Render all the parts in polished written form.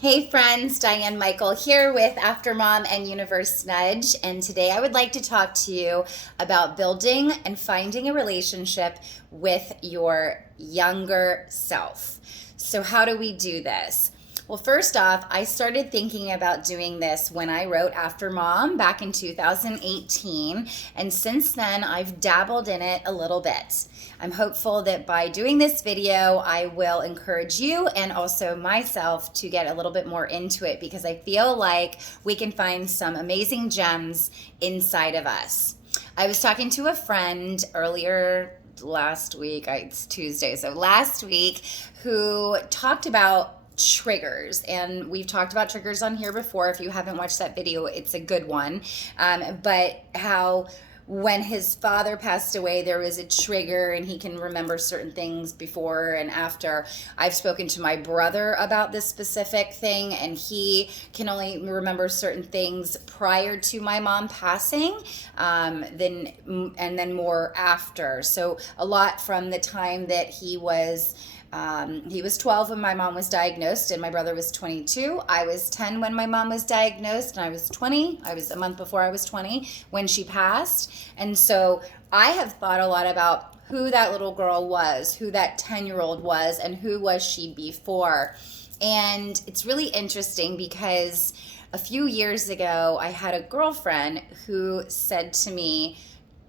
Hey friends, Diane Michael here with After Mom and Universe Nudge, and today I would like to talk to you about building and finding a relationship with your younger self. So, how do we do this? Well, first off, I started thinking about doing this when I wrote After Mom back in 2018, and since then I've dabbled in it a little bit. I'm hopeful that by doing this video, I will encourage you and also myself to get a little bit more into it because I feel like we can find some amazing gems inside of us. I was talking to a friend earlier last week, it's Tuesday, so last week, who talked about triggers, and we've talked about triggers on here before. If you haven't watched that video, it's a good one. But how when his father passed away, there was a trigger and he can remember certain things before and after. I've spoken to my brother about this specific thing, and he can only remember certain things prior to my mom passing, then more after. So a lot from the time that he was 12 when my mom was diagnosed, and my brother was 22. I was 10 when my mom was diagnosed, and I was 20. I was a month before I was 20 when she passed. And so I have thought a lot about who that little girl was, who that 10-year-old was, and who was she before. And it's really interesting because a few years ago, I had a girlfriend who said to me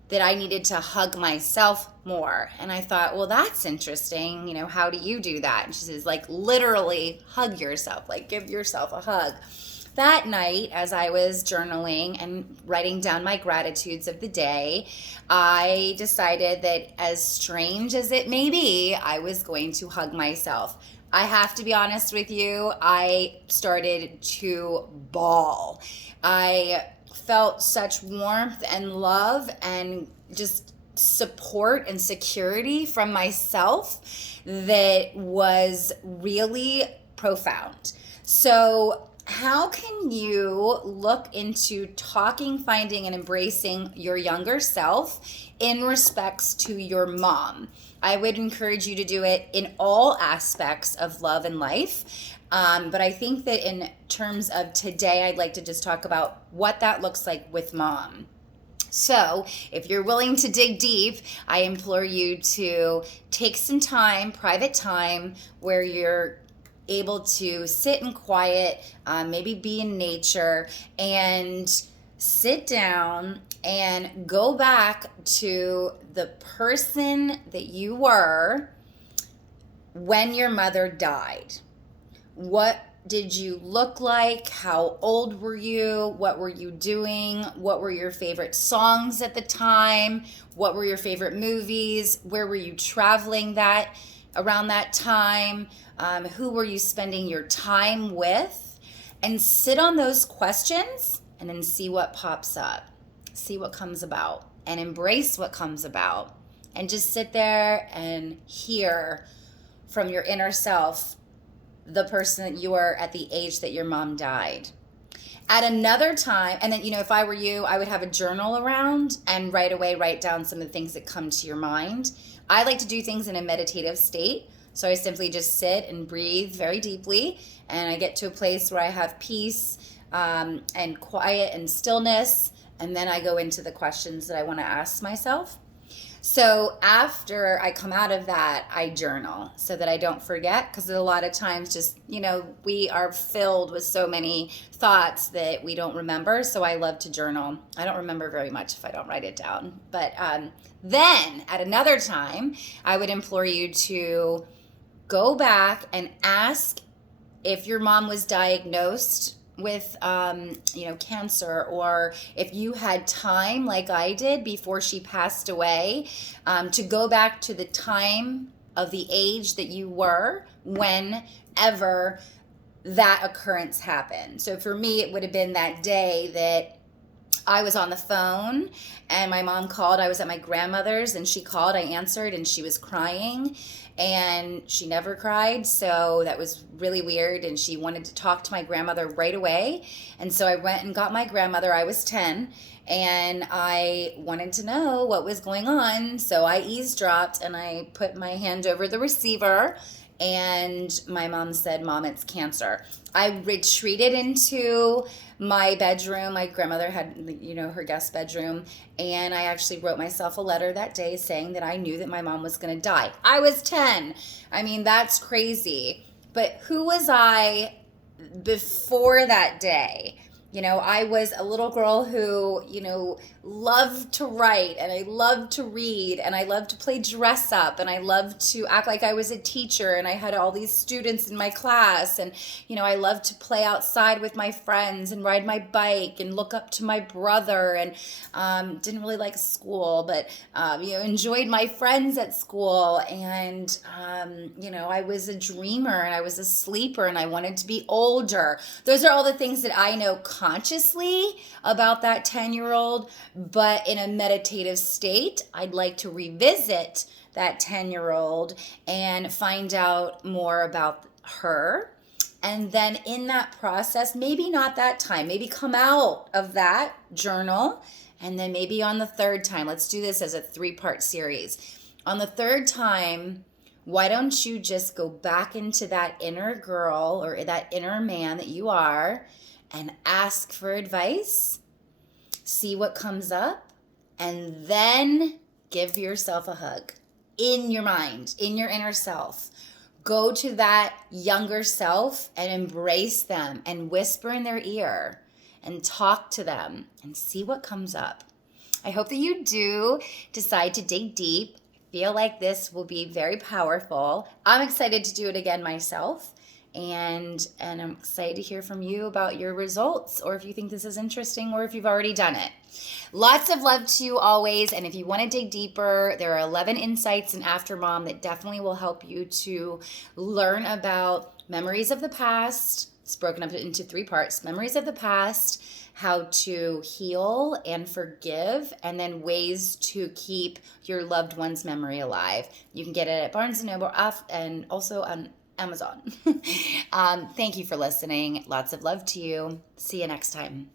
that I needed to hug myself more. And I thought, well, that's interesting. How do you do that? And she says, like, literally hug yourself, like give yourself a hug. That night, as I was journaling and writing down my gratitudes of the day, I decided that, as strange as it may be, I was going to hug myself. I have to be honest with you, I started to bawl. I felt such warmth and love and just support and security from myself that was really profound. So, how can you look into talking, finding, and embracing your younger self in respects to your mom? I would encourage you to do it in all aspects of love and life. But I think that in terms of today, I'd like to just talk about what that looks like with mom. So if you're willing to dig deep, I implore you to take some time, private time, where you're able to sit in quiet, maybe be in nature, and sit down and go back to the person that you were when your mother died. What did you look like? How old were you? What were you doing? What were your favorite songs at the time? What were your favorite movies? Where were you traveling around that time? Who were you spending your time with? And sit on those questions and then see what pops up. See what comes about and embrace what comes about. And just sit there and hear from your inner self the person that you were at the age that your mom died. At another time, and then, if I were you, I would have a journal around and right away write down some of the things that come to your mind. I like to do things in a meditative state. So I simply just sit and breathe very deeply, and I get to a place where I have peace and quiet and stillness, and then I go into the questions that I want to ask myself. So after I come out of that, I journal so that I don't forget, because a lot of times we are filled with so many thoughts that we don't remember. So I love to journal. I don't remember very much if I don't write it down. But then at another time, I would implore you to go back and ask if your mom was diagnosed with cancer, or if you had time like I did before she passed away, to go back to the time of the age that you were whenever that occurrence happened. So for me, it would have been that day that I was on the phone and my mom called. I was at my grandmother's and she called. I answered and she was crying, and she never cried, so that was really weird, and she wanted to talk to my grandmother right away. And so I went and got my grandmother. I was 10, and I wanted to know what was going on, so I eavesdropped and I put my hand over the receiver, And my mom said, Mom, it's cancer. I retreated into my bedroom. My grandmother had, her guest bedroom. And I actually wrote myself a letter that day saying that I knew that my mom was going to die. I was 10. I mean, that's crazy. But who was I before that day? I was a little girl who, loved to write, and I loved to read, and I loved to play dress up, and I loved to act like I was a teacher, and I had all these students in my class, and, I loved to play outside with my friends and ride my bike and look up to my brother, and didn't really like school, but, enjoyed my friends at school, and, I was a dreamer, and I was a sleeper, and I wanted to be older. Those are all the things that I know consciously about that 10-year-old, but in a meditative state, I'd like to revisit that 10-year-old and find out more about her. And then in that process, maybe not that time, maybe come out of that journal. And then maybe on the third time, let's do this as a 3-part series. On the third time, why don't you just go back into that inner girl or that inner man that you are and ask for advice, see what comes up, and then give yourself a hug in your mind, in your inner self. Go to that younger self and embrace them and whisper in their ear and talk to them and see what comes up. I hope that you do decide to dig deep. Feel like this will be very powerful. I'm excited to do it again myself. And I'm excited to hear from you about your results, or if you think this is interesting, or if you've already done it. Lots of love to you always. And if you want to dig deeper, there are 11 insights in After Mom that definitely will help you to learn about memories of the past. It's broken up into 3 parts: memories of the past, how to heal and forgive, and then ways to keep your loved one's memory alive. You can get it at Barnes & Noble and also on Amazon. Thank you for listening. Lots of love to you. See you next time.